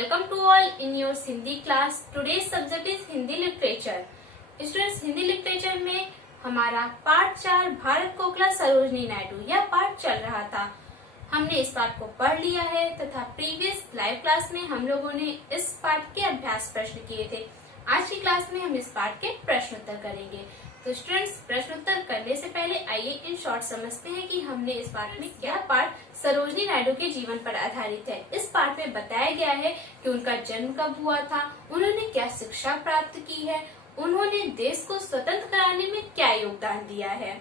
Welcome to all in your Hindi class. Today's subject is Hindi literature. Students, Hindi literature में हमारा part 4 Bharat कोकिला सरोजनी नायडू यह part चल रहा था। हमने इस पार्ट को पढ़ लिया है तथा प्रीवियस लाइव क्लास में हम लोगों ने इस पार्ट के अभ्यास प्रश्न किए थे। आज की क्लास में हम इस पार्ट के प्रश्न उत्तर करेंगे। तो स्टूडेंट्स, प्रश्न उत्तर करने से पहले आइए इन शॉर्ट समझते हैं कि हमने इस पार्ट में क्या पार्ट सरोजनी नायडू के जीवन पर आधारित है। इस पार्ट में बताया गया है कि उनका जन्म कब हुआ था, उन्होंने क्या शिक्षा प्राप्त की है, उन्होंने देश को स्वतंत्र कराने में क्या योगदान दिया है।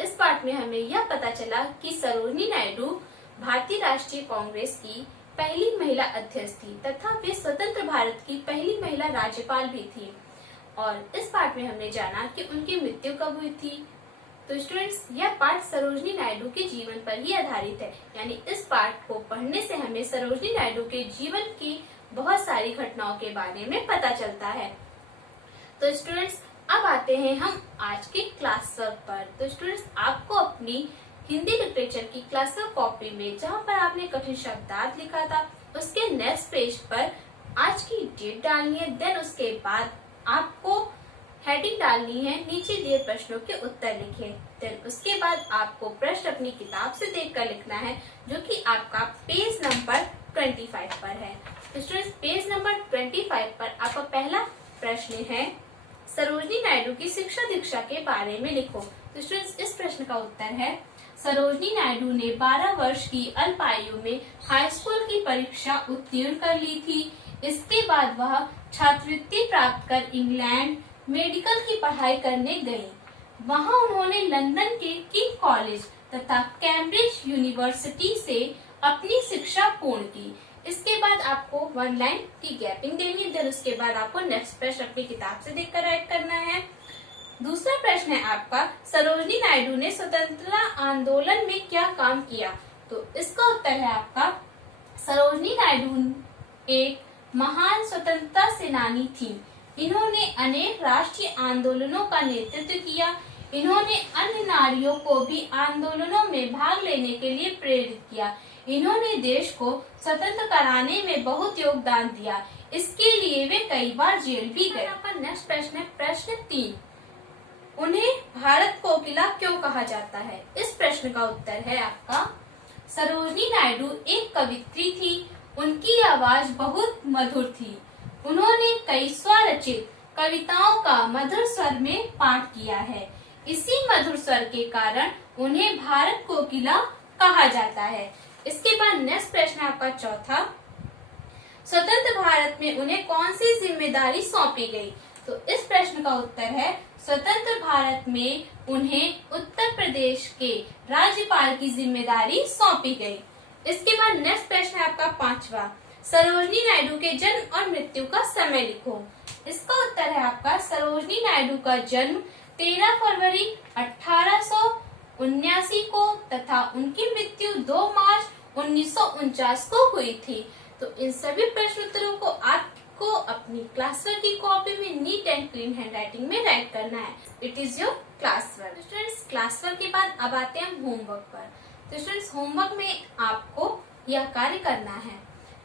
इस पार्ट में हमें यह पता चला कि सरोजनी नायडू भारतीय राष्ट्रीय कांग्रेस की पहली महिला अध्यक्ष थी तथा वे स्वतंत्र भारत की पहली महिला राज्यपाल भी थी। और इस पार्ट में हमने जाना कि उनकी मृत्यु कब हुई थी। तो स्टूडेंट्स, यह पार्ट सरोजनी नायडू के जीवन पर ही आधारित है, यानी इस पार्ट को पढ़ने से हमें सरोजनी नायडू के जीवन की बहुत सारी घटनाओं के बारे में पता चलता है। तो स्टूडेंट्स, अब आते हैं हम आज के क्लास वर्क पर। तो स्टूडेंट्स, आपको अपनी हिंदी लिटरेचर की क्लास वर्क कॉपी में जहाँ पर आपने कठिन शब्दार्थ लिखा था उसके नेक्स्ट पेज पर आज की डेट डालनी है। देन उसके बाद आपको हेडिंग डालनी है, नीचे दिए प्रश्नों के उत्तर लिखें। देन उसके बाद आपको प्रश्न अपनी किताब से देखकर लिखना है, जो कि आपका पेज नंबर 25 पर है। तो स्टूडेंट्स, पेज नंबर 25 पर आपका पहला प्रश्न है, सरोजनी नायडू की शिक्षा दीक्षा के बारे में लिखो। तो स्टूडेंट्स, इस प्रश्न का उत्तर है, सरोजनी नायडू ने 12 वर्ष की अल्प आयु में हाई स्कूल की परीक्षा उत्तीर्ण कर ली थी। इसके बाद वह छात्रवृत्ति प्राप्त कर इंग्लैंड मेडिकल की पढ़ाई करने गयी। वहां उन्होंने लंदन के किंग कॉलेज तथा कैम्ब्रिज यूनिवर्सिटी से अपनी शिक्षा पूर्ण की। इसके बाद आपको 1 लाइन की गैपिंग देनी है। देन उसके बाद आपको नेक्स्ट प्रश्न अपनी किताब से देखकर राइट करना है। दूसरा प्रश्न है आपका, सरोजनी नायडू ने स्वतंत्रता आंदोलन में क्या काम किया। तो इसका उत्तर है आपका, सरोजनी नायडू एक महान स्वतंत्रता सेनानी थी। इन्होंने अनेक राष्ट्रीय आंदोलनों का नेतृत्व किया। इन्होंने अन्य नारियों को भी आंदोलनों में भाग लेने के लिए प्रेरित किया। इन्होंने देश को स्वतंत्र कराने में बहुत योगदान दिया। इसके लिए वे कई बार जेल भी गए। आपका नेक्स्ट प्रश्न है प्रश्न 3, उन्हें भारत कोकिला क्यों कहा जाता है। इस प्रश्न का उत्तर है आपका, सरोजनी नायडू एक कवित्री थी। उनकी आवाज बहुत मधुर थी। उन्होंने कई स्वरचित कविताओं का मधुर स्वर में पाठ किया है। इसी मधुर स्वर के कारण उन्हें भारत कोकिला कहा जाता है। इसके बाद नेक्स्ट प्रश्न है आपका चौथा, स्वतंत्र भारत में उन्हें कौन सी जिम्मेदारी सौंपी गई। तो इस प्रश्न का उत्तर है, स्वतंत्र भारत में उन्हें उत्तर प्रदेश के राज्यपाल की जिम्मेदारी सौंपी गई। इसके बाद नेक्स्ट प्रश्न है आपका 5वां, सरोजनी नायडू के जन्म और मृत्यु का समय लिखो। इसका उत्तर है आपका, सरोजनी नायडू का जन्म 13 फरवरी 1879 को तथा उनकी मृत्यु 2 मार्च 1949 को हुई थी। तो इन सभी प्रश्न उत्तरों को आपको अपनी क्लास वर्क की कॉपी में नीट एंड क्लीन हैंडराइटिंग में राइट करना है। It is your class work. Students, class work के बाद अब आते हैं होमवर्क पर। तो स्टूडेंट्स, होमवर्क में आपको यह कार्य करना है।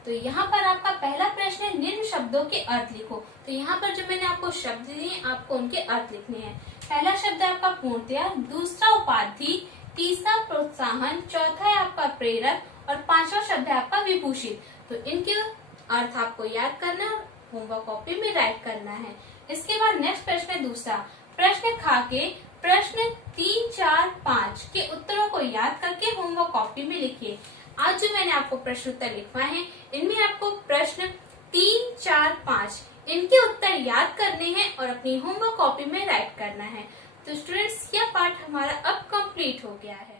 तो यहाँ पर आपका पहला प्रश्न है, निम्न शब्दों के अर्थ लिखो। तो यहाँ पर जो मैंने आपको शब्द दिए आपको उनके अर्थ लिखने हैं। पहला शब्द है आपका पूर्णतया, दूसरा उपाधि, तीसरा प्रोत्साहन, चौथा है आपका प्रेरक और 5वां शब्द है आपका विभूषित। तो इनके अर्थ आपको याद करना, होमवर्क कॉपी में राइट करना है। इसके बाद नेक्स्ट प्रश्न है दूसरा, प्रश्न खा के प्रश्न 3, 4, 5 के उत्तरों को याद करके होमवर्क कॉपी में लिखिए। आज जो मैंने आपको प्रश्न उत्तर लिखवाए हैं, इनमें आपको प्रश्न 3, 4, 5 इनके उत्तर याद करने हैं और अपनी होमवर्क कॉपी में राइट करना है। तो स्टूडेंट्स, यह पार्ट हमारा अब कंप्लीट हो गया है।